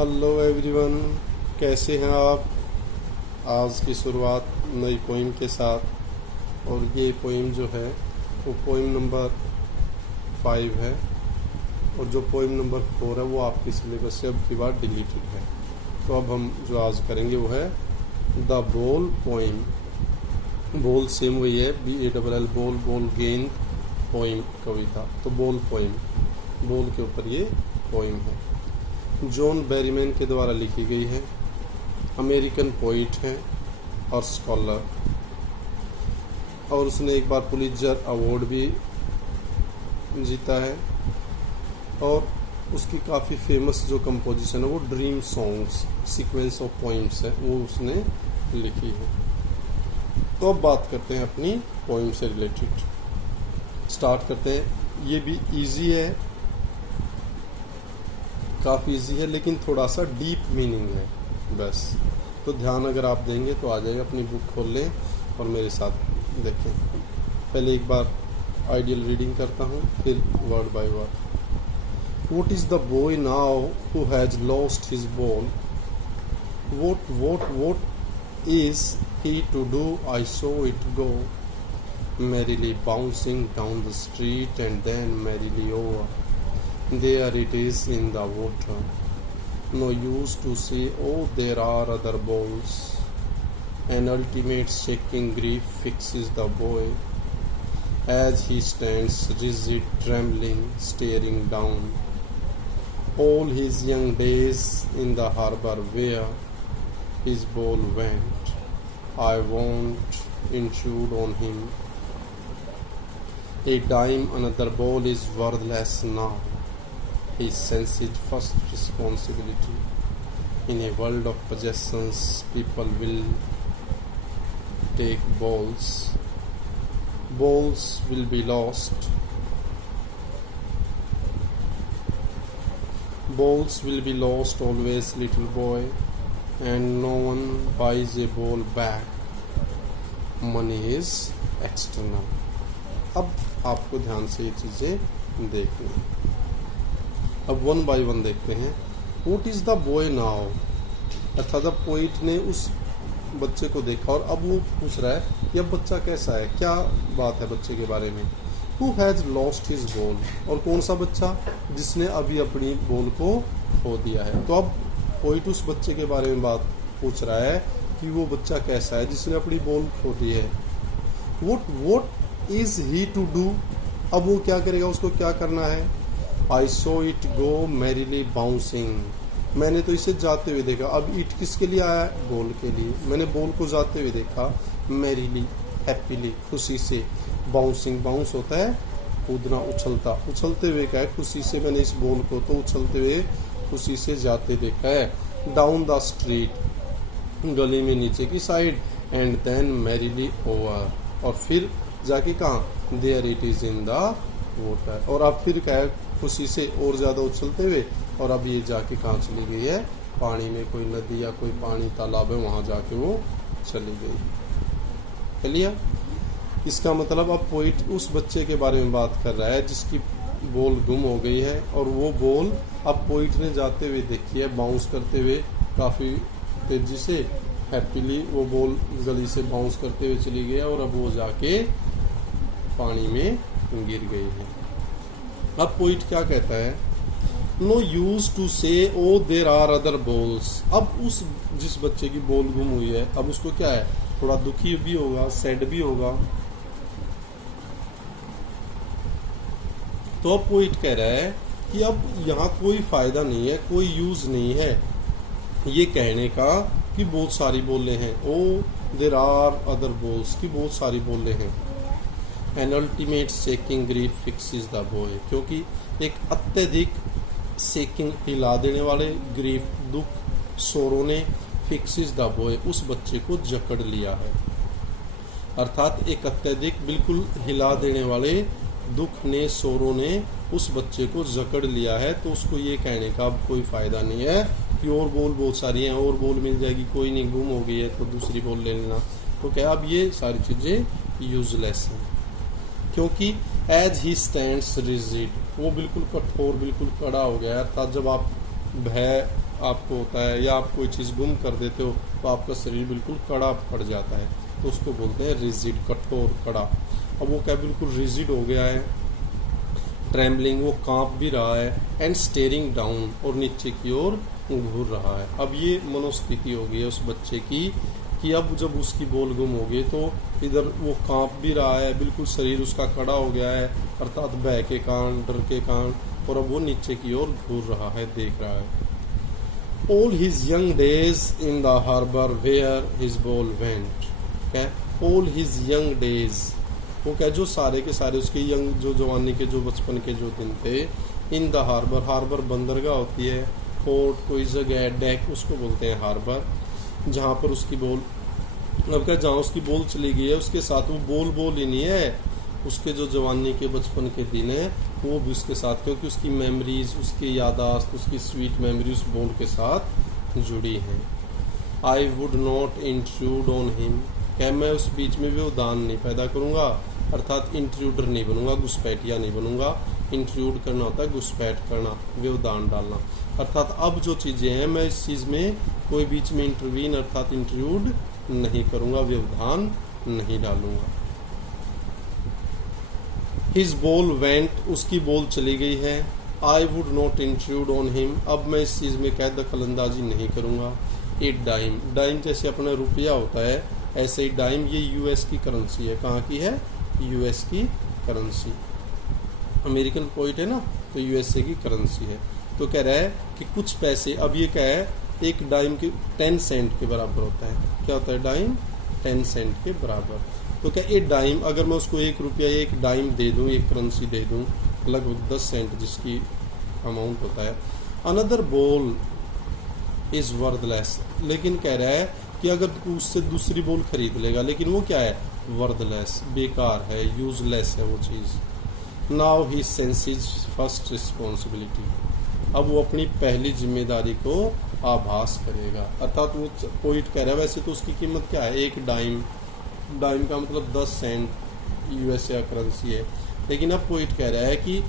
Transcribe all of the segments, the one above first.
Hello everyone, कैसे हैं आप। आज की शुरुआत नई पोइम के साथ। और ये पोइम जो है वो पोइम नंबर 5 है, और जो पोइम नंबर 4 है वो आपकी सिलेबस से अब की बार डिलीटेड है। तो अब हम जो आज करेंगे वो है द बोल पोइम। बोल सेम वही है, BALL बोल, बोल गेंद, पोइम कविता। तो बोल पोइम, बोल के ऊपर ये पोइम है। जॉन बेरीमैन के द्वारा लिखी गई है। अमेरिकन पोइट है और स्कॉलर, और उसने एक बार पुलित्जर अवार्ड भी जीता है। और उसकी काफ़ी फेमस जो कंपोजिशन है वो dream songs, sequence of poems है, वो उसने लिखी है। तो अब बात करते हैं अपनी पोइम से रिलेटेड। स्टार्ट करते हैं। ये भी इजी है, काफ़ी इजी है, लेकिन थोड़ा सा डीप मीनिंग है बस। तो ध्यान अगर आप देंगे तो आ जाएगा। अपनी बुक खोल लें और मेरे साथ देखें। पहले एक बार आइडियल रीडिंग करता हूँ, फिर word by word. What is the boy now who has lost his ball? What is he to do? I saw it go merrily bouncing down the street and then merrily over. There it is in the water. No use to say, oh, there are other balls. An ultimate shaking grief fixes the boy as he stands rigid, trembling, staring down. All his young days in the harbor where his ball went, I won't intrude on him. A dime, another ball is worthless now. He senses first responsibility. In a world of possessions, people will take balls. Balls will be lost. Balls will be lost always, little boy, and no one buys a ball back. Money is external. अब आपको ध्यान से ये चीज़ें देखनी है। अब one by one देखते हैं। What is the boy now? अर्थात अब पोइट ने उस बच्चे को देखा और अब वो पूछ रहा है कि अब बच्चा कैसा है, क्या बात है बच्चे के बारे में। Who has lost his ball? और कौन सा बच्चा, जिसने अभी अपनी बॉल को खो दिया है। तो अब पोइट उस बच्चे के बारे में बात पूछ रहा है कि वो बच्चा कैसा है जिसने अपनी बॉल खो दी है। What is he to do? अब वो क्या करेगा, उसको क्या करना है। I saw it go merrily bouncing. मैंने तो इसे जाते हुए देखा। अब इट किसके लिए आया है, बॉल के लिए। मैंने बॉल को जाते हुए देखा। merrily, happily, खुशी से। बाउंसिंग, बाउंस होता है कूदना, उछलता, उछलते हुए का है खुशी से। मैंने इस बॉल को तो उछलते हुए खुशी से जाते देखा है। डाउन द स्ट्रीट, गली में नीचे की side. And then merrily over, और फिर जाके कहाँ, there it is in the water. और अब फिर क्या है, खुशी से और ज़्यादा उछलते हुए, और अब ये जाके कहाँ चली गई है, पानी में। कोई नदी या कोई पानी तालाब है, वहाँ जाके वो चली गई। चलिए, इसका मतलब अब पोइट उस बच्चे के बारे में बात कर रहा है जिसकी बॉल गुम हो गई है, और वो बॉल अब पोइट ने जाते हुए देखी है, बाउंस करते हुए काफ़ी तेजी से। हैप्पीली वो बॉल गली से बाउंस करते हुए चली गई है, और अब वो जाके पानी में गिर गई है। अब पोइट क्या कहता है, नो यूज टू से ओ देर आर अदर बॉल्स। अब उस जिस बच्चे की बॉल गुम हुई है, अब उसको क्या है, थोड़ा दुखी भी होगा, सैड भी होगा। तो अब पोइट कह रहा है कि अब यहाँ कोई फायदा नहीं है, कोई यूज नहीं है ये कहने का कि बहुत सारी बोलें हैं। Oh there are other balls की बहुत सारी बोलें हैं। An ultimate seeking grief fixes the boy, क्योंकि एक अत्यधिक सेकिंग, हिला देने वाले ग्रीफ, दुख, सोरों ने फिक्सेस द बॉय, उस बच्चे को जकड़ लिया है। अर्थात एक अत्यधिक, बिल्कुल हिला देने वाले दुख ने, सोरों ने उस बच्चे को जकड़ लिया है। तो उसको ये कहने का अब कोई फायदा नहीं है कि और बॉल बहुत सारी हैं, और बॉल मिल जाएगी, कोई नहीं, गुम हो गई है तो दूसरी बॉल ले लेना। तो क्या अब ये सारी चीज़ें यूजलेस हैं, क्योंकि एज ही स्टैंड्स रिजिड, वो बिल्कुल कठोर, बिल्कुल कड़ा हो गया है। अर्थात जब आप भय आपको होता है या आप कोई चीज़ गुम कर देते हो तो आपका शरीर बिल्कुल कड़ा पड़ जाता है, तो उसको बोलते हैं रिजिड, कठोर, कड़ा। अब वो क्या बिल्कुल रिजिड हो गया है, ट्रेम्बलिंग, वो कांप भी रहा है, एंड स्टेरिंग डाउन, और नीचे की ओर घूर रहा है। अब ये मनोस्थिति हो गई है उस बच्चे की कि अब जब उसकी बोल गुम हो गई तो इधर वो कांप भी रहा है, बिल्कुल शरीर उसका कड़ा हो गया है, अर्थात भय के कारण, डर के कारण, और अब वो नीचे की ओर घूर रहा है, देख रहा है। All his young days in the harbor where his ball went, क्या all his young days, वो क्या जो सारे के सारे उसके यंग, जो जवानी के, जो बचपन के जो दिन थे, इन द हार्बर, हार्बर बंदरगाह होती है, पोर्ट कोई जगह, डेक उसको बोलते हैं हार्बर, जहाँ पर उसकी बॉल, अब क्या जहाँ उसकी बॉल चली गई है उसके साथ वो बॉल ही नहीं है, उसके जो जवानी के बचपन के दिन है वो भी उसके साथ, क्योंकि उसकी मेमोरीज, उसकी यादाश्त, उसकी स्वीट मेमोरी उस बॉल के साथ जुड़ी हैं। I would not intrude on him, क्या मैं उस बीच में व्यवधान नहीं पैदा करूंगा, अर्थात इंट्रूडर नहीं बनूंगा, घुसपैठिया नहीं बनूंगा। इंट्रूड करना होता है घुसपैठ करना, व्यवधान डालना, अर्थात अब जो चीज़ें हैं मैं इस चीज़ में कोई बीच में इंटरवीन अर्थात इंट्रूड नहीं करूंगा, व्यवधान नहीं डालूंगा। हिज बॉल वेंट, उसकी बॉल चली गई है। I would not intrude on him, अब मैं इस चीज़ में क्या दखल अंदाजी नहीं करूंगा। एक डाइम, डाइम जैसे अपना रुपया होता है ऐसे ही डाइम, ये यूएस की करेंसी है। कहाँ की है? यूएस की करेंसी। अमेरिकन पॉइंट है ना, तो यूएसए की करेंसी है। तो कह रहा है कि कुछ पैसे, अब ये क्या है, एक डाइम के 10 सेंट के बराबर होता है। क्या होता है डाइम? 10 सेंट के बराबर। तो क्या एक डाइम, अगर मैं उसको 1 रुपया एक डाइम दे दूं, एक करेंसी दे दूं, लगभग 10 सेंट जिसकी अमाउंट होता है। अनदर बॉल इज वर्थलेस, लेकिन कह रहा है कि अगर तू उससे दूसरी बॉल खरीद लेगा, लेकिन वो क्या है? वर्थलेस, बेकार है, यूजलेस है वो चीज़। Now he senses first responsibility, अब वो अपनी पहली जिम्मेदारी को आभास करेगा, अर्थात वो पॉइंट कह रहा है। वैसे तो उसकी कीमत क्या है? एक डाइम, डाइम का मतलब 10 सेंट यूएसए करेंसी है, लेकिन अब पॉइंट कह रहा है कि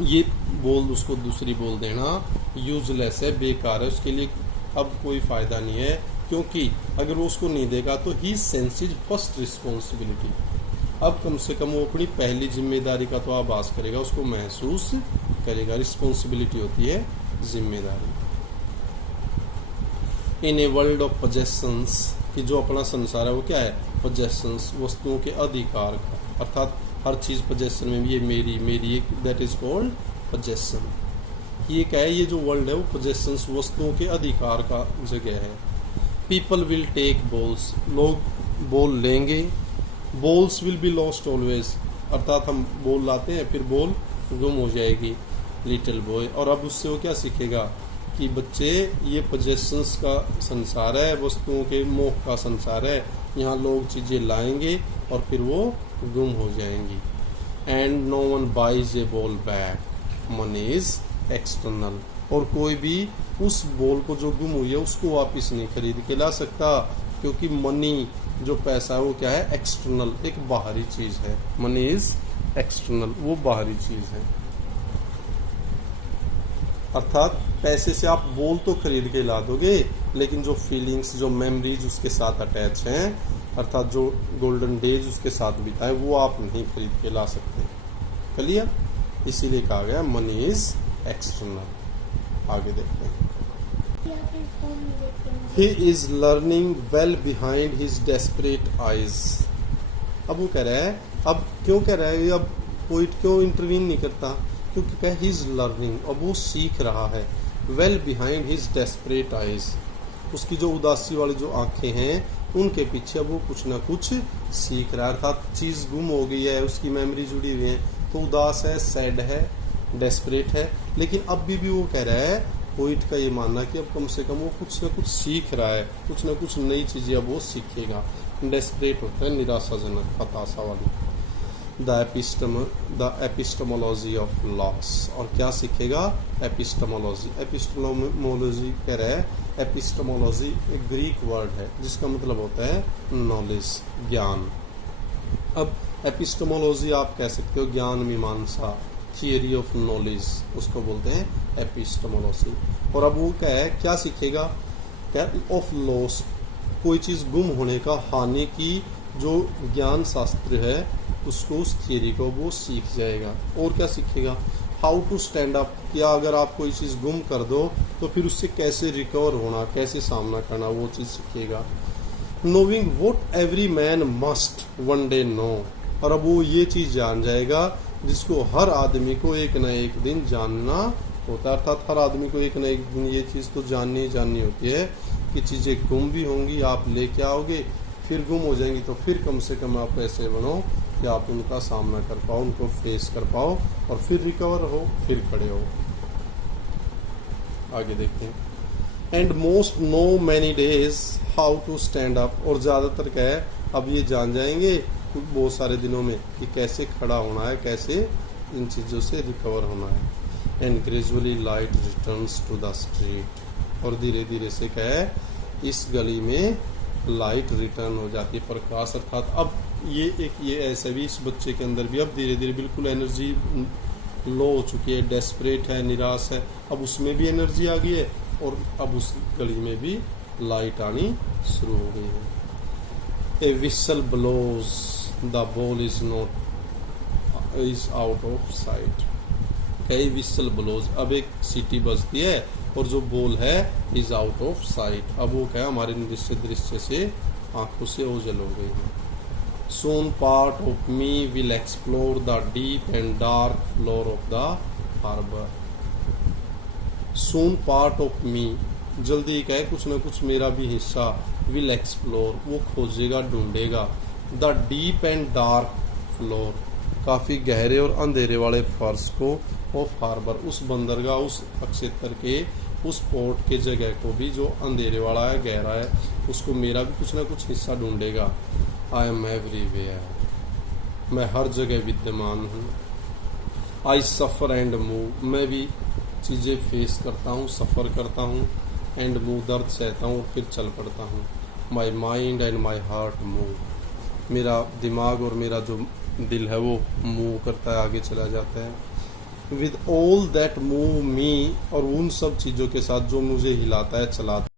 ये बोल, उसको दूसरी बोल देना यूजलेस है, बेकार है, उसके लिए अब कोई फ़ायदा नहीं है, क्योंकि अगर वो उसको नहीं देगा तो ही सेंसेज फर्स्ट रिस्पॉन्सिबिलिटी, अब कम से कम वो अपनी पहली जिम्मेदारी का तो आभास करेगा, उसको महसूस करेगा। रिस्पॉन्सिबिलिटी होती है जिम्मेदारी। इन ए वर्ल्ड ऑफ पोजेशंस, कि जो अपना संसार है वो क्या है? पोजेशंस, वस्तुओं के अधिकार का, अर्थात हर चीज़ पोजेशन में भी, ये मेरी मेरी, दैट इज कॉल्ड पोजेशन। ये क्या है? ये जो वर्ल्ड है वो पोजेशंस, वस्तुओं के अधिकार का जगह है। पीपल विल टेक बॉल्स, लोग बॉल लेंगे। Balls will be lost always, अर्थात हम बॉल लाते हैं फिर बॉल गुम हो जाएगी। लिटिल बॉय, और अब उससे वो क्या सीखेगा कि बच्चे, ये पोजेशंस का संसार है, वस्तुओं के मोह का संसार है, यहाँ लोग चीज़ें लाएंगे और फिर वो गुम हो जाएंगी। And no one buys a ball back, money is external, और कोई भी उस बॉल को जो गुम हुई है उसको वापस नहीं खरीद के ला सकता, क्योंकि मनी जो पैसा है वो क्या है? एक्सटर्नल, एक बाहरी चीज़ है। मनी इज एक्सटर्नल, वो बाहरी चीज़ है, अर्थात पैसे से आप बॉल तो खरीद के ला दोगे, लेकिन जो फीलिंग्स, जो मेमोरीज उसके साथ अटैच हैं, अर्थात जो गोल्डन डेज उसके साथ बिताए, वो आप नहीं खरीद के ला सकते। क्लियर? इसीलिए कहा गया मनी इज एक्सटर्नल। आगे देखते हैं। He is learning well behind his desperate eyes, अब वो कह रहा है, अब क्यों कह रहा है, अब पोइट क्यों इंटरवीन नहीं करता? क्योंकि क्या? ही इज लर्निंग, अब वो सीख रहा है। Well behind his desperate eyes, उसकी जो उदासी वाली जो आंखें हैं उनके पीछे अब वो कुछ ना कुछ सीख रहा है, अर्थात चीज़ गुम हो गई है, उसकी मेमोरी जुड़ी हुई है, तो उदास है, सैड है, डेस्परेट है, लेकिन अब भी वो कह रहा है, पोइट का ये मानना कि अब कम से कम वो कुछ ना कुछ सीख रहा है, कुछ ना कुछ नई चीज़ें अब वो सीखेगा। डेस्परेट होता है निराशाजनक, हताशा वाली। द एपिस्टेमोलॉजी ऑफ लॉस, और क्या सीखेगा? एपिस्टेमोलॉजी। एपिस्टेमोलॉजी कह रहा है, एपिस्टेमोलॉजी एक ग्रीक वर्ड है जिसका मतलब होता है नॉलेज, ज्ञान। अब एपिस्टेमोलॉजी आप कह सकते हो ज्ञान मीमांसा, थियरी ऑफ नॉलेज, उसको बोलते हैं एपिस्टेमोलॉजी। और अब वो क्या है, क्या सीखेगा, क्या ऑफ लॉस, कोई चीज गुम होने का, हानि की जो ज्ञान शास्त्र है उसको, उस थियरी को वो सीख जाएगा। और क्या सीखेगा, हाउ टू स्टैंड अप, क्या अगर आप कोई चीज गुम कर दो तो फिर उससे कैसे रिकवर होना, कैसे सामना करना, वो चीज सीखेगा। Knowing what every man must one day know, और अब वो ये चीज जान जाएगा जिसको हर आदमी को एक न एक दिन जानना होता है। अर्थात हर आदमी को एक न एक दिन ये चीज तो जाननी होती है कि चीजें गुम भी होंगी, आप लेके आओगे, फिर गुम हो जाएंगी तो फिर कम से कम आप ऐसे बनो कि आप उनका सामना कर पाओ, उनको फेस कर पाओ और फिर रिकवर हो, फिर खड़े हो। आगे देखते हैं। And most know many days how to stand up, और ज्यादातर क्या है, अब ये जान जाएंगे बहुत सारे दिनों में कि कैसे खड़ा होना है, कैसे इन चीजों से रिकवर होना है। And gradually light returns to the street, और धीरे धीरे से क्या है, इस गली में लाइट रिटर्न हो जाती है, प्रकाश। अर्थात अब ये ऐसा भी इस बच्चे के अंदर भी अब धीरे धीरे बिल्कुल एनर्जी लो हो चुकी है, डेस्परेट है, निराश है, अब उसमें भी एनर्जी आ गई है और अब उस गली में भी लाइट आनी शुरू हो गई है। A whistle blows the ball is out of sight, कई विसल ब्लोज, अब एक सीटी बजती है और जो बॉल है इज आउट ऑफ साइट, अब वो क्या हमारे दृश्य से आंखों से ओझल हो गई है। Soon part of me will explore the deep and dark floor of the harbor. Soon part of me, जल्दी ही कहे कुछ न कुछ मेरा भी हिस्सा, will explore, वो खोजेगा, ढूंढेगा, the deep and dark floor, काफी गहरे और अंधेरे वाले फर्श को, ऑफ हार्बर, उस बंदरगाह, उस क्षेत्र के, उस पोर्ट के जगह को भी जो अंधेरे वाला है, गहरा है, उसको मेरा भी कुछ ना कुछ हिस्सा ढूंढेगा। आई एम एवरीवेयर, मैं हर जगह विद्यमान हूँ। आई सफ़र एंड मूव, मैं भी चीज़ें फेस करता हूँ, सफ़र करता हूँ, एंड मूव, दर्द सहता हूँ, फिर चल पड़ता हूँ। My mind and my heart move, मेरा दिमाग और मेरा जो दिल है वो मूव करता है, आगे चला जाता है। विद ऑल दैट मूव मी, और उन सब चीज़ों के साथ जो मुझे हिलाता है, चलाता है।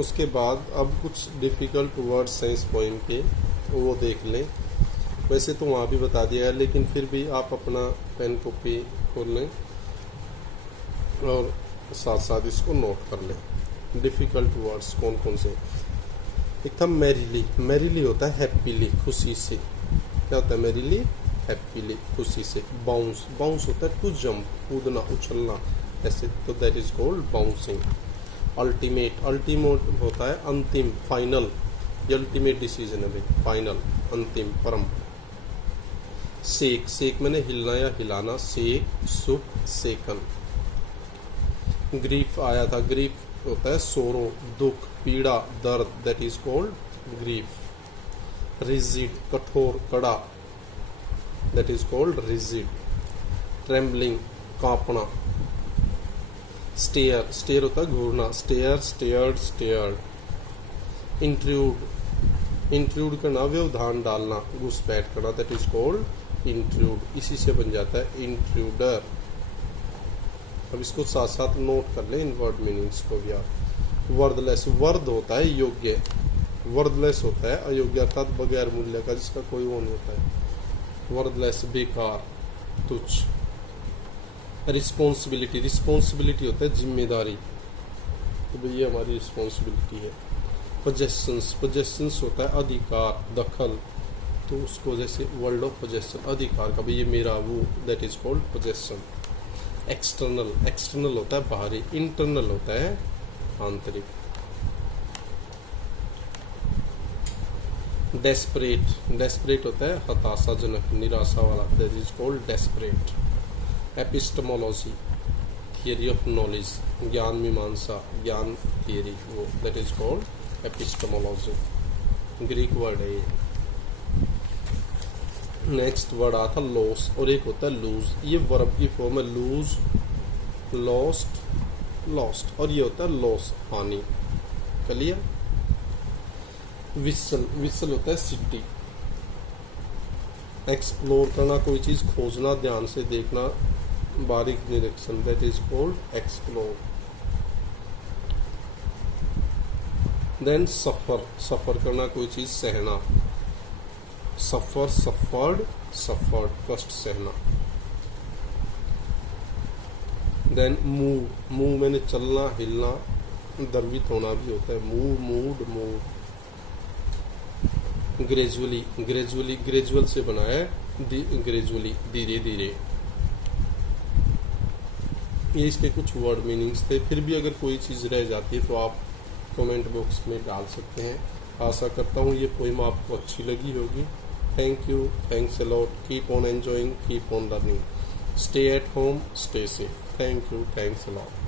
उसके बाद अब कुछ डिफ़िकल्ट वर्ड्स हैं इस पोएम के, वो देख लें। वैसे तो वहाँ भी बता दिया है, लेकिन फिर भी आप अपना पेन कॉपी खोल लें और साथ साथ इसको नोट कर लें। डिफ़िकल्ट वर्ड्स कौन कौन से, एक था मैरिली, मैरिली होता है हैप्पीली, खुशी से। क्या होता है मैरिली? हैप्पीली, खुशी से। बाउंस, बाउंस होता है टू जंप, कूदना, उछलना, ऐसे, तो that is called bouncing. Ultimate, ultimate होता है अंतिम, फाइनल, ये अल्टीमेट डिसीजन है भाई, फाइनल, अंतिम, परम। सेक, सेक मैंने हिलना या हिलाना, सेक, सुख, सेकन। ग्रीफ आया था, ग्रीफ होता है सोरो, दुख, पीड़ा, दर्द, that is called grief. Rigid, कठोर, कड़ा, that is called rigid. Trembling, कांपना। स्टेयर, स्टेयर होता है घूरना, stare, stared, stared. Intrude, intrude करना, व्यवधान डालना, घुसपैठ करना, दैट इज कॉल्ड इंट्रूड। इसी से बन जाता है इंट्रूडर। अब इसको साथ साथ नोट कर ले, इन वर्ड मीनिंग्स को भी आप। वर्दलेस, वर्द होता है योग्य, वर्दलेस होता है अयोग्य, अर्थात बगैर मूल्य का, जिसका कोई वो नहीं होता है। वर्दलेस, बेकार, तुच्छ। रिस्पॉन्सिबिलिटी, रिस्पॉन्सिबिलिटी होता है जिम्मेदारी, तो भाई ये हमारी रिस्पॉन्सिबिलिटी है। पोजेशंस, पोजेशंस होता है अधिकार, दखल, तो उसको जैसे वर्ल्ड ऑफ पोजेशन, अधिकार का, भाई ये मेरा, वो, that is called possession. External, external होता है बाहरी, इंटरनल होता है आंतरिक। डेस्परेट, डेस्परेट होता है हताशाजनक, निराशा वाला, that is called desperate. Epistemology, theory of knowledge, ज्ञान मीमांसा, ज्ञान थियरी, वो, that is called epistemology, Greek word है ये। नेक्स्ट वर्ड आता लॉस, और एक होता है लूज, ये वर्ब की फॉर्म है, लूज, लॉस्ट, लॉस्ट, और ये होता है लॉस, हानि। क्लियर? विसल, विसल होता है सिटी, एक्सप्लोर करना, कोई चीज़ खोजना, ध्यान से देखना, बारीक निरीक्षण, that is called explore. Then suffer, suffer करना, कोई चीज़ सहना, सफ़र, सफ़र्ड, सफ़र्ड, कष्ट सहना। देन मूव, मूव मैंने चलना, हिलना, द्रवित होना भी होता है, move, mood, move. Gradually, gradually, gradual से बना है, ग्रेजुअली, धीरे धीरे। ये इसके कुछ वर्ड मीनिंग्स थे। फिर भी अगर कोई चीज़ रह जाती है तो आप कमेंट बॉक्स में डाल सकते हैं। आशा करता हूँ ये पोइम आपको अच्छी लगी होगी। Thank you, thanks a lot, keep on enjoying, keep on learning, stay at home, stay safe. Thank you, thanks a lot.